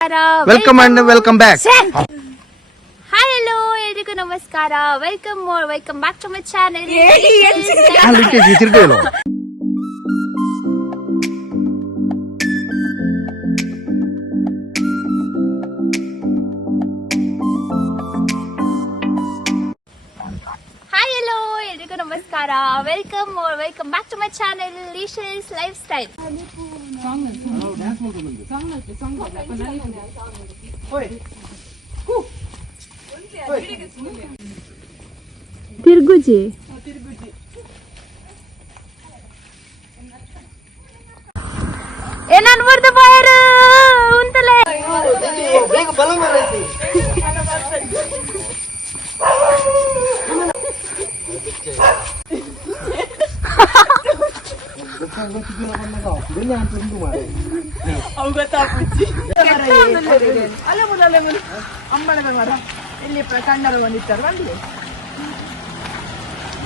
Welcome and welcome back. Hi, hello, ಎಲ್ರಿಗೂ ನಮಸ್ಕಾರ. Welcome back to my channel. Hi, hello, ಎಲ್ರಿಗೂ ನಮಸ್ಕಾರ. Welcome back to my channel, Licious Lifestyle. ತಿರ್ಗುಜಿ ಏನ್ ಅನ್ಬಾರ್ದು ಬಾಯರು ಉಂಟಲ್ಲ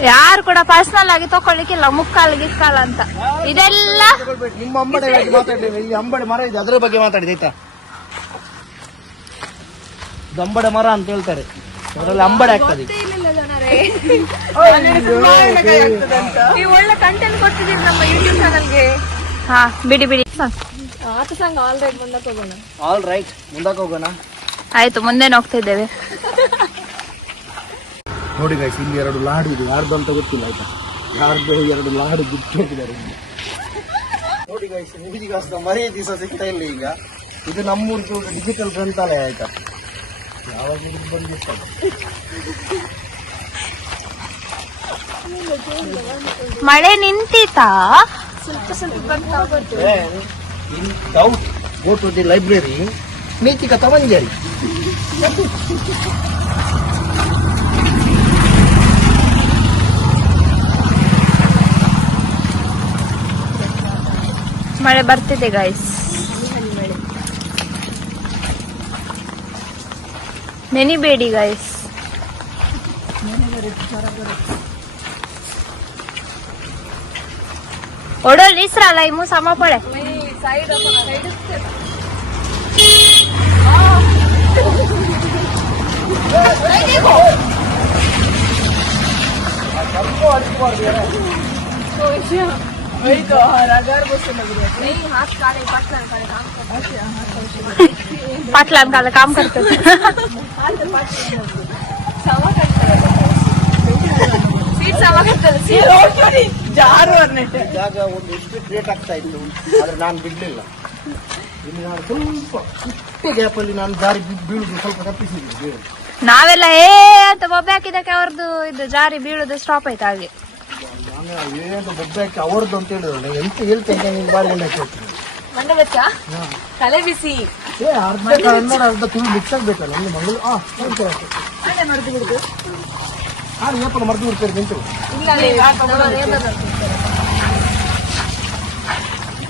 ಯಾರು ಕೂಡ ಪರ್ಸನಲ್ ಆಗಿ ತಕೊಳ್ಳಿಕ್ಕಿಲ್ಲ ಮುಕ್ಕಾಲಿಗೆ ಇಕ್ಕಲ್ಲ ಅಂತ ಇದೆಲ್ಲ ನಿಮ್ಮ ಅಂಬಡೆ ಮಾತಾಡಿ. ಇಲ್ಲಿ ಅಂಬಡೆ ಮರ ಇದೆ, ಅದ್ರ ಬಗ್ಗೆ ಮಾತಾಡಿದ ಆಯ್ತಾ? ಅಂಬಡೆ ಮರ ಅಂತ ಹೇಳ್ತಾರೆ, ಅದರಲ್ಲಿ ಅಂಬಡೆ ಆಗ್ತದೆ. ನೀವು ಒಳ್ಳೆ ಕಂಟೆಂಟ್ ಕೊಡ್ತಿದ್ದೀರಿ ನಮ್ಮ ಯೂಟ್ಯೂಬ್ ಚಾನಲ್ಗೆ. ಹಾ ಬಿಡಿ ಆತ ಸಂಘ ಆಲ್ರೈಟ್ ಮುಂದಕ್ಕೆ ಹೋಗೋಣ. ಆಲ್ ರೈಟ್, ಮುಂದಕ್ಕೆ ಹೋಗೋಣ. ಆಯ್ತು, ಮುಂದೆ ಹೋಗ್ತಾ ಇದ್ದೇವೆ. ನೋಡಿ ಗೈಸ್, ಇಲ್ಲಿ 2 ಲಾಡು ಇದೆ, ಯಾರ್ದು ಅಂತ ಗೊತ್ತಿಲ್ಲ ಆಯ್ತಾ? ಯಾರ್ದು 2 ಲಾಡು ಬಿಟ್ಟಿದ್ದಾರೆ ನೋಡಿ ಗೈಸ್. ಈಗಷ್ಟು ಮರಿ ದಿವಸ ಸಿಗ್ತಾ ಇಲ್ಲ ಈಗ. ಇದು ನಮ್ಮೂರ್ದು ಡಿಜಿಟಲ್ ಗ್ರಂಥಾಲಯ ಆಯ್ತಾ? ಯಾವಾಗ ಬಂದಿರ್ತಾರೆ. ಮಳೆ ನಿಂತೀತಾ? Doubt go to the library ನೀತಿಕ ತವಂಜರಿ. ಮಳೆ ಬರ್ತಿದೆ ಗೈಸ್, ನೆನಿಬೇಡಿ ಗೈಸ್. ಓಡೋಲ್ ಇಸ್ರಲ್ಲ ಇಮು ಸಮ ಪಡೆ पाटलान काल काम करते ಜಾಗ ಒಂದು ಎಷ್ಟು ಕ್ರಿಯೇಟ್ ಆಗ್ತಾ ಇತ್ತು, ಆದ್ರೆ ನಾನು ಬಿಡ್ಲಿಲ್ಲ. ಇಲ್ಲಿ ನಾನು ಸ್ವಲ್ಪ ಗ್ಯಾಪ್ ಅಲ್ಲಿ ನಾನು ಜಾರಿ ಬೀಳುದು ಸ್ವಲ್ಪ ತಪ್ಪಿಸಿದ್ದೆ. ನಾವೆಲ್ಲ ಅಂತ ಬೊಬ್ಬೆ ಹಾಕಿದಕ್ಕೆ ಅವ್ರದ್ದು ಇದು ಜಾರಿ ಬೀಳುದು ಸ್ಟಾಪ್ ಆಯ್ತು. ಹಾಗೆ ನಾನು ಏನು ಬೊಬ್ಬೆ ಹಾಕಿ ಅವ್ರದ್ದು ಅಂತ ಹೇಳಿದ್ರೆ ಎಂತ ಹೇಳ್ತೇನೆ, ನೀನು ಬಾರಿ ಗಂಡ ಹೇಳ್ತೀನಿ. ತಲೆ ಬಿಸಿ ಅರ್ಧ ಕನ್ನಡ ಅರ್ಧ ತುಳು ಮಿಕ್ಸ್ ಆಗ್ಬೇಕಲ್ಲ ಒಂದು ಮಂಗಳು. ಮರ್ದು ಬಿಡುದು ಹಾಂ, ಏಪನ ಮರ್ದು ಬಿಡ್ತಾರೆ ನಿಂತು.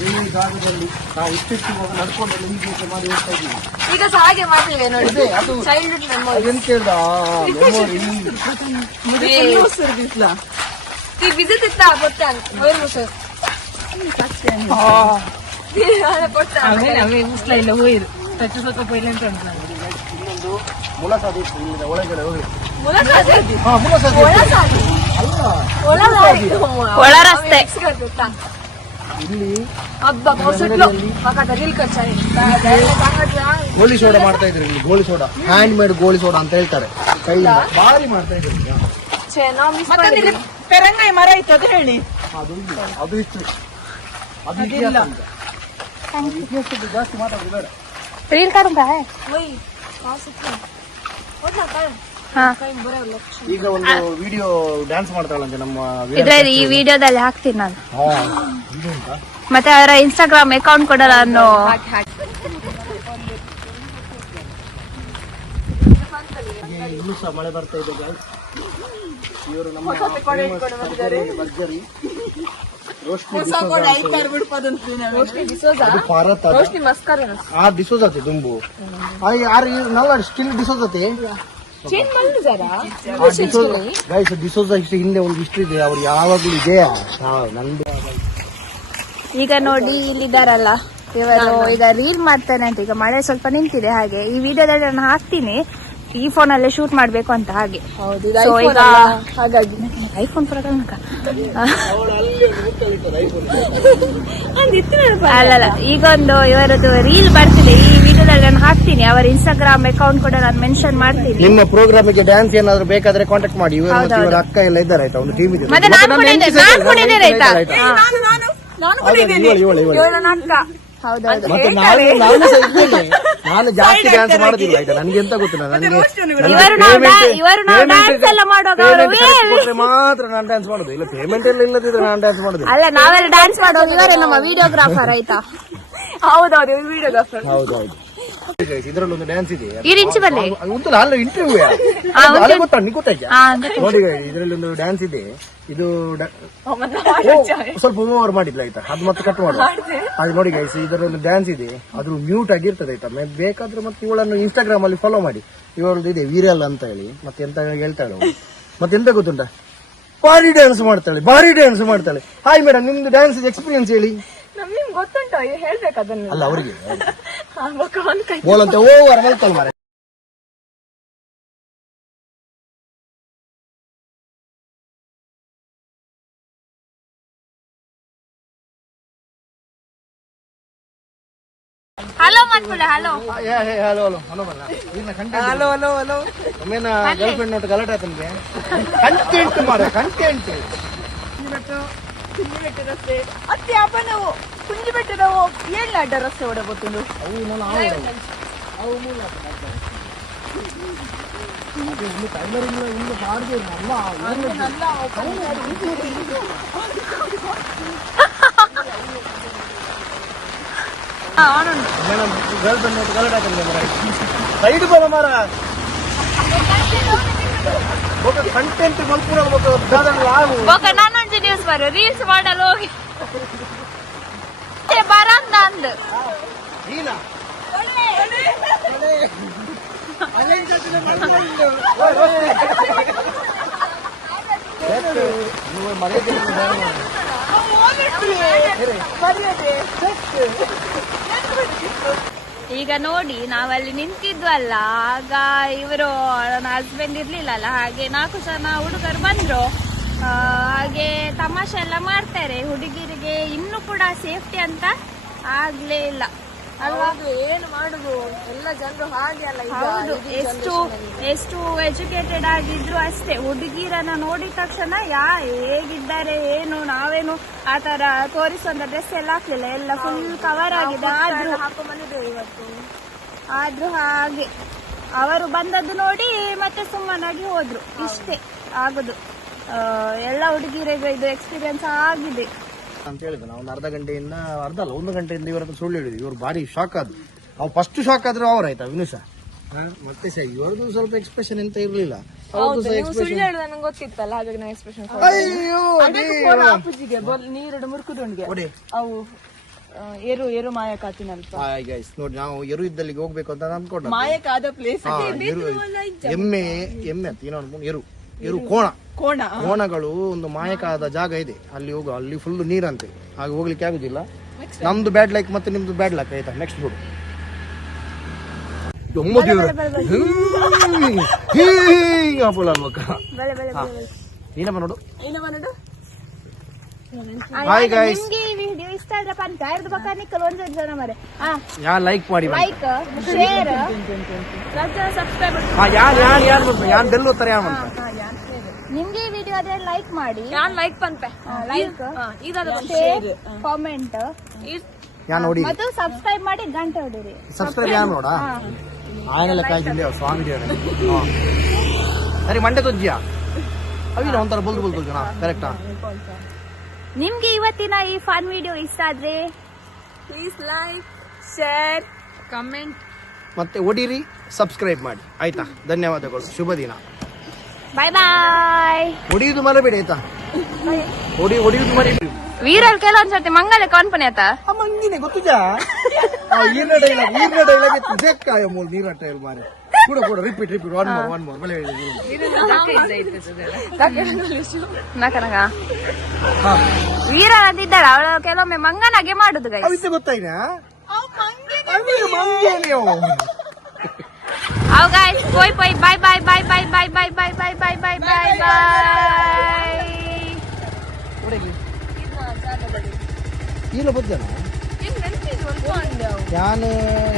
ಈ ಜಾಗದಲ್ಲಿ ನಾವು ಇಷ್ಟಿಷ್ಟು ನಡ್ಕೊಂಡು ನಿಂತು ಮಾಡಿ ಹೋಗ್ತಾ ಇದ್ದೀವಿ. ಈಗ ಸಹ ಹಾಗೆ ಮಾಡ್ತೇವೆ ನೋಡಿ. ಅದು ಚೈಲ್ಡ್ಹುಡ್ ಮೆಮೊರಿ ಎಂತ ಹೇಳ್ದ ಮೆಮೊರಿ. ವಿಸಿಟ್ ಇತ್ತ ಗೊತ್ತಾ ಸರ್ ಇನ್ನೊಂದು ಮುಲಸಾದಿ ಇಲ್ಲಿಂದ ಒಳಗಡೆ ಹೋಗಿ ಒಳ ರಸ್ತೆ ಇಲ್ಲಿ ಗೋಲಿ ಸೋಡಾ ಮಾಡ್ತಾ ಇದ್ರು. ಇಲ್ಲಿ ಗೋಲಿ ಸೋಡಾ, ಹ್ಯಾಂಡ್ ಮೇಡ್ ಗೋಲಿ ಸೋಡಾ ಅಂತ ಹೇಳ್ತಾರೆ, ಕೈಯಿಂದ ಭಾರಿ ಮಾಡ್ತಾ ಇದ್ರು. ಪೆರಂಗಾಯಿ ಮರ ಇತ್ತು, ಅದು ಹೇಳಿ. ಅದು ಇತ್ತು, ಅದು ಇತಿಹಾಸ ಅಂತ. ಇತಿಹಾಸದ್ದು ಜಾಸ್ತಿ ಮಾತಾಡೋದು ಬೇಡ. ರೀಲ್ ಕಾಡುತ್ತಾ? ಈಗ ಒಂದು ವಿಡಿಯೋ ಡ್ಯಾನ್ಸ್ ಮಾಡ್ತಾಳಂತೆ ನಮ್ಮ ಇದ್ರಲ್ಲಿ, ಈ ವಿಡಿಯೋದಲ್ಲಿ ಹಾಕ್ತೀನಿ ನಾನು. ಮತ್ತೆ ಅವರ ಇನ್ಸ್ಟಾಗ್ರಾಮ್ ಅಕೌಂಟ್ ಕೊಡಲ್ಲ ಅನ್ನೋ. ಇನ್ನೂ ಸಹ ಮಳೆ ಬರ್ತಾ ಇದೆ ಗೈಸ್. ಇವರು ನಮ್ಮ ಭರ್ಜರಿ ರೋಶ್ನಿ ಡಿಸೋಜಾತೆ ದುಂಬು ನಲ್ಲ ಸ್ಟಿಲ್ ಡಿಸೋಜಾತೆ ಗೈಸ್. ಡಿಸೋಜಾ ಹಿಂದೆ ಒಂದು ಹಿಸ್ಟ್ರಿ ಇದೆ, ಅವ್ರು ಯಾವಾಗಲೂ ಇದೆ. ನಂದು ಈಗ ನೋಡಿ ಇಲ್ಲಿದ್ದಾರಲ್ಲ ಇವರು ಈಗ ರೀಲ್ ಮಾಡ್ತಾನೆ ಅಂತ. ಈಗ ಮಳೆ ಸ್ವಲ್ಪ ನಿಂತಿದೆ, ಹಾಗೆ ಈ ವಿಡಿಯೋದಲ್ಲಿ ನಾನು ಹಾಕ್ತೀನಿ. ಈ ಫೋನ್ ಅಲ್ಲೇ ಶೂಟ್ ಮಾಡ್ಬೇಕು ಅಂತ ಹಾಗೆ. So ಈಗ ಹಾಗಾಗಿ ಐಫೋನ್ ಅಲ್ಲಲ್ಲ, ಈಗೊಂದು ಇವರದ್ದು ರೀಲ್ ಬರ್ತಿದೆ. ಈ ವಿಡಿಯೋದಲ್ಲಿ ನಾನು ಹಾಕ್ತೀನಿ. ಅವರ ಇನ್ಸ್ಟಾಗ್ರಾಮ್ ಅಕೌಂಟ್ ಕೂಡ ನಾನು ಮೆನ್ಷನ್ ಮಾಡ್ತೀನಿ. ನಿಮ್ಮ ಪ್ರೋಗ್ರಾಮಿಗೆ ಡ್ಯಾನ್ಸ್ ಏನಾದ್ರು ಬೇಕಾದ್ರೆ ಕಾಂಟ್ಯಾಕ್ಟ್ ಮಾಡಿ. ಇವರ ಅಕ್ಕ ಎಲ್ಲ ಇದ್ದಾರೆ ಆಯ್ತಾ, ಒಂದು ಟೀಮ್ ಇದೆ. ಮತ್ತೆ ನಾನು ಕೂಡ ಇದ್ದೇನೆ ಆಯ್ತಾ. ನಾನು ಕೂಡ ಇದ್ದೇನೆ. ಇವಳು ನನ್ನ ಅಕ್ಕ. ಹೌದೌದು. ಮತ್ತೆ ನಾನು ಸಹ ಇದ್ದೇನೆ. ನಾನು ಜಾಸ್ತಿ ಡ್ಯಾನ್ಸ್ ಮಾಡೋದಿಲ್ಲ ಆಯ್ತಾ, ನನ್ಗೆ ಎಂತ ಗೊತ್ತಿಲ್ಲ. ಇವರು ಡ್ಯಾನ್ಸ್ ಎಲ್ಲ ಮಾಡುವಾಗ ಮಾತ್ರ ನಾನು ಡ್ಯಾನ್ಸ್ ಮಾಡೋದು, ಇಲ್ಲ ಪೇಮೆಂಟ್ ಎಲ್ಲ ಇಲ್ಲದಿದ್ರೆ ನಾನು ಡ್ಯಾನ್ಸ್ ಮಾಡೋದು. ಅಲ್ಲ, ನಾವೆಲ್ಲ ಡ್ಯಾನ್ಸ್ ಮಾಡೋದು, ಇವರೇ ನಮ್ಮ ವಿಡಿಯೋಗ್ರಾಫರ್ ಆಯ್ತಾ. ಹೌದೌದು, ವಿಡಿಯೋಗ್ರಾಫರ್. ಹೌದೌದು. ಇದರಲ್ಲಿ ಒಂದು ಡ್ಯಾನ್ಸ್ ಇದೆ, ಈ ರಿಂಚಿ ಬಲ್ಲಿ ಉಂಟಲ್ಲ ಅಲ್ಲ ಇಂಟರ್ವ್ಯೂ ಗೊತ್ತಾ ನಿಂಗೆ ಗೊತ್ತಾಯ್ತಾ? ನೋಡಿ ಇದರಲ್ಲಿ ಒಂದು ಡ್ಯಾನ್ಸ್ ಇದೆ. ಇದು ಸ್ವಲ್ಪ ಓವರ್ ಮಾಡಿದ್ಲ ಆಯ್ತಾ, ಅದು ಮತ್ತೆ ಕಟ್ ಮಾಡುವ. ಅದು ನೋಡಿ ಗೈಸ್, ಇದರಲ್ಲಿ ಡ್ಯಾನ್ಸ್ ಇದೆ, ಅದು ಮ್ಯೂಟ್ ಆಗಿರ್ತದೆ ಆಯ್ತಾ. ಬೇಕಾದ್ರೆ ಮತ್ತೆ ಇವಳನ್ನು ಇನ್ಸ್ಟಾಗ್ರಾಮ್ ಅಲ್ಲಿ ಫಾಲೋ ಮಾಡಿ. ಇವರದ್ದು ಇದೆ ವೀರಲ್ ಅಂತ ಹೇಳಿ. ಮತ್ತೆ ಎಂತ ಹೇಳ್ತಾಳೆ ಮತ್ತೆ ಎಂತ ಗೊತ್ತುಂಟ, ಭಾರಿ ಡ್ಯಾನ್ಸ್ ಮಾಡ್ತಾಳೆ. ಹಾಯ್ ಮೇಡಮ್, ನಿಮ್ದು ಡ್ಯಾನ್ಸ್ ಎಕ್ಸ್ಪೀರಿಯನ್ಸ್ ಹೇಳಿ. ನಿಮ್ಗೆ ಗೊತ್ತುಂಟು, ಹೇಳ್ಬೇಕು ಅದನ್ನ. ಅಲ್ಲ ಅವರಿಗೆ ಬೋಲಂತೆ ಓವರ್ ಮಲ್ಕಲ್ ಮಾರೆ. ಹಲೋ ಮಾಡ್ಕೊಳ್ಳಿ. ಹಲೋ ಹಲೋ ಒಮ್ಮೆನ ಗರ್ಲ್ ಫ್ರೆಂಡ್ ನೋಟ್ ಗಲಾಟೆ ಆಯ್ತು ನಿಮಗೆ. ಕಂಟೆಂಟ್ ಮಾರ, ಕಂಟೆಂಟ್. ಕುಂಜಿಬೆಟ್ಟ ರಸ್ತೆ ಅತ್ತೆ ಅಪ್ಪ, ನಾವು ಕುಂಜಿಬೆಟ್ಟ ನಾವು ಏಳ್ನ ಅಡ್ಡ ರಸ್ತೆ ಓಡಬಹುದು. ಗರ್ಲ್ ಫ್ರೆಂಡ್ ನೋಟ್ ಗಲಾಟೆ ಆಯ್ತು ನಿಮಗೆ. ಸೈಡ್ ಬರ ಮಾರ, ಕಂಟೆಂಟ್ ಮಲ್ಪುರ ನಾನೊಂದು ನ್ಯೂಸ್ ಬರು ರೀಲ್ಸ್ ಮಾಡಲು ಹೋಗಿ ಬರಂದ ಅಂದ್ ಈಗ ನೋಡಿ, ನಾವಲ್ಲಿ ನಿಂತಿದ್ವಲ್ಲ, ಆಗ ಇವರು ನನ್ನ ಹಸ್ಬೆಂಡ್ ಇರ್ಲಿಲ್ಲಲ್ಲ, ಹಾಗೆ 4 ಜನ ಹುಡುಗರು ಬಂದ್ರು. ಹಾಗೆ ತಮಾಷೆ ಎಲ್ಲ ಮಾಡ್ತಾರೆ. ಹುಡುಗಿರಿಗೆ ಇನ್ನೂ ಕೂಡ ಸೇಫ್ಟಿ ಅಂತ ಆಗ್ಲೇ ಇಲ್ಲ ಅಲ್ವಾ? ಏನು ಮಾಡುದು, ಎಲ್ಲ ಜನರು ಹಾಗೆ ಅಲ್ಲ. ಹೌದು, ಎಷ್ಟು ಎಜುಕೇಟೆಡ್ ಆಗಿದ್ರು ಅಷ್ಟೇ, ಹುಡುಗಿರನ್ನ ನೋಡಿದ ತಕ್ಷಣ ಹೇಗಿದ್ದಾರೆ ಏನು, ನಾವೇನು ಆತರ ತೋರಿಸುವಂತ ಡ್ರೆಸ್ ಎಲ್ಲ ಹಾಕ್ಲಿಲ್ಲ, ಎಲ್ಲ ಫುಲ್ ಕವರ್ ಆಗಿದೆ. ಆದ್ರೂ ಹಾಗೆ ಅವರು ಬಂದದ್ದು ನೋಡಿ ಮತ್ತೆ ಸುಮ್ಮನಾಗಿ ಹೋದ್ರು. ಇಷ್ಟೇ ಆಗುದು. ಎಲ್ಲ ಹುಡುಗಿರಿಗೆ ಇದು ಎಕ್ಸ್ಪೀರಿಯನ್ಸ್ ಆಗಿದೆ ಅಂತ ಹೇಳಿದ್ರು. ನಾವು ಒಂದು ಅರ್ಧ ಗಂಟೆಯಿಂದ, ಅರ್ಧ ಅಲ್ಲ 1 ಗಂಟೆಯಿಂದ ಇವರ ಹತ್ರ ಸುಳ್ಳು ಹೇಳಿದ್ವಿ. ಇವ್ರು ಭಾರಿ ಶಾಕ್ ಆದ್ರು. ಅವ್ರು ಫಸ್ಟ್ ಶಾಕ್ ಆದ್ರು ಅವ್ರಾಯ್ತಾ ವಿನುಷ. ಮತ್ತೆ ಸಹ ಇವ್ರದ್ದು ಸ್ವಲ್ಪ ಎಕ್ಸ್ಪ್ರೆಷನ್ ಎಂತ ಇರ್ಲಿಲ್ಲ. ನಂಗೆ ಗೊತ್ತಿತ್ತಲ್ಲ, ಹಾಗಾಗಿ ನಾನು ಎಕ್ಸ್ಪ್ರೆಷನ್. ಅಪ್ಪುಜಿಗೆ ನೀರು ಮುರ್ಕುದೊಂಡಿಗೆ ಅವು ಏರು ಮಾಯಕ ಆತಿನಲ್ಪ. ನೋಡಿ, ನಾವು ಎರು ಇದ್ದಲ್ಲಿಗೆ ಹೋಗ್ಬೇಕು ಅಂತ ಅನ್ಕೊಂಡ. ಮಾಯಕ ಆದ ಪ್ಲೇಸ್ ಎಮ್ಮೆ ಎರು ಕೋಣಗಳು ಒಂದು ಮಾಯಕಾದ ಜಾಗ ಇದೆ, ಅಲ್ಲಿ ಹೋಗು. ಅಲ್ಲಿ ಫುಲ್ ನೀರಂತೆ, ಹಾಗೆ ಹೋಗ್ಲಿಕ್ಕೆ ಆಗುದಿಲ್ಲ. ನಮ್ದು ಬ್ಯಾಡ್ ಲೈಕ್ ಮತ್ತೆ ನಿಮ್ದು ಬ್ಯಾಡ್ ಲಕ್ ಆಯ್ತಾ. ನೆಕ್ಸ್ಟ್ ಬಿಡು. ಏನಪ್ಪ ನೋಡು. ಹಾಯ್ ಗೈಸ್, ನಿಮ್ಗೆ ಈ ವಿಡಿಯೋ ಇಷ್ಟ ಆದ್ರೆ ಪಂಚಾಯತ್ ಪಕ್ಕ ನಿಕ್ಕಲು ಒಂದು ಜನ ಮರೆ ಲೈಕ್ ಮಾಡಿ, ಲೈಕ್ ಶೇರ್ ಸಬ್ಸ್ಕ್ರೈಬ್. ಯಾನ್ ಬೆಲ್ ಓದ್ತಾರೆ ಯಾನ್ ಅಂತ. ನಿಮ್ಗೆ ಈ ವಿಡಿಯೋ ಆದ್ರೆ ಲೈಕ್ ಮಾಡಿ, ಲೈಕ್ ಪಂಪೆ ಲೈಕ್ ಶೇರ್ ಕಾಮೆಂಟ್ ಮತ್ತು ಸಬ್ಸ್ಕ್ರೈಬ್ ಮಾಡಿ, ಗಂಟೆ ಹೊಡಿರಿ. ಸಬ್ಸ್ಕ್ರೈಬ್ ಯಾರು ನೋಡ ಆಯನೆಲ್ಲ ಕಾಯ್ತಿದ್ದೆ ಸ್ವಾಮಿ ದೇವರ. ಸರಿ, ಮಂಡೆ ತೊಜ್ಜಿಯಾ ಅವಿನ ಒಂಥರ ಬಲ್ದು ಜನ ಕರೆಕ್ಟಾ. ನಿಮ್ಗೆ ಇವತ್ತಿನ ಈ ಫನ್ ವಿಡಿಯೋ ಇಷ್ಟ ಆದ್ರೆ ಪ್ಲೀಸ್ ಲೈಕ್, ಶೇರ್, ಕಮೆಂಟ್ ಮತ್ತೆ ಹೊಡಿರಿ, ಸಬ್ಸ್ಕ್ರೈಬ್ ಮಾಡಿ ಆಯ್ತಾ. ಧನ್ಯವಾದಗಳು, ಶುಭ ದಿನ. ಬಾಯ್ ಬಾಯ್. ಹೊಡಿಯುದು ಮರಬೇಡಿ ಆಯ್ತಾ, ಹೊಡಿಯುದು ಮರಿಬೇಡಿ. ವೀರಲ್ ಕೆಲವೊಂದ್ಸತಿ ಮಂಗಲ ಕಾನ್ಪನೆ ಆತ ಮಂಗಿನೇ ಗೊತ್ತುಜಾ. ಈರ್ನ ಡೈಲಾಗ್ ಇತ್ತು ಜೆಕ್ಕಾಯ ಮೂಲ ನೀರ ಟೈಲ್ ಮಾರೆ ಕೂಡ ರಿಪೀಟ್ ಒನ್ ಮೋರ್ ಬಲೆ ನಕ ವೀರ ಅಂತಿದ್ದಾಳ ಅವಳು ಕೆಲವೊಮ್ಮೆ ಮಂಗನಾಗೆ ಮಾಡುದು. ಗೊತ್ತಾಯ್ತಾ Oh guys, bye bye bye bye bye bye bye bye bye bye bye bye bye bye. ಇಲ್ಲ ಬಜ್ಜನ ನಾನು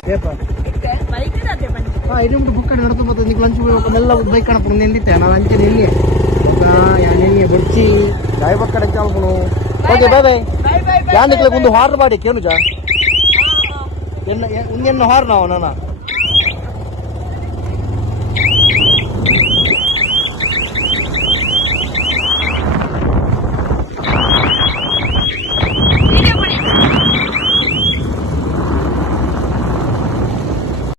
ಪೇಪರ್ ಹಾ ಇಲ್ಲಿ ಬಿಟ್ಟು ಬುಕ್ ನಡ್ತಾ ಮತ್ತೆ ನೀವು ಲಂಚ್ ಎಲ್ಲ ಬೈಕ್ ಕಣಪ್ಪ ನಿಂದಿತ್ತೆ ನಾನು ಲಂಚ್ ನಿನ್ನೆ ಯಾನೆ ಬಡ್ಚಿ ಗಾಯ ಬಕ್ಕಡ ಚಾಲ್ಪನು ಓಕೆ ಬಾಯ್ ಬಾಯ್ ಯಾನಿಕ್ಲೆ ಒಂದು ಹಾರ್ ಮಾಡಿ ಕೇನು ಜಾ ಎನ್ನ ಹಾರ್ ನಾವು ನಾನಾ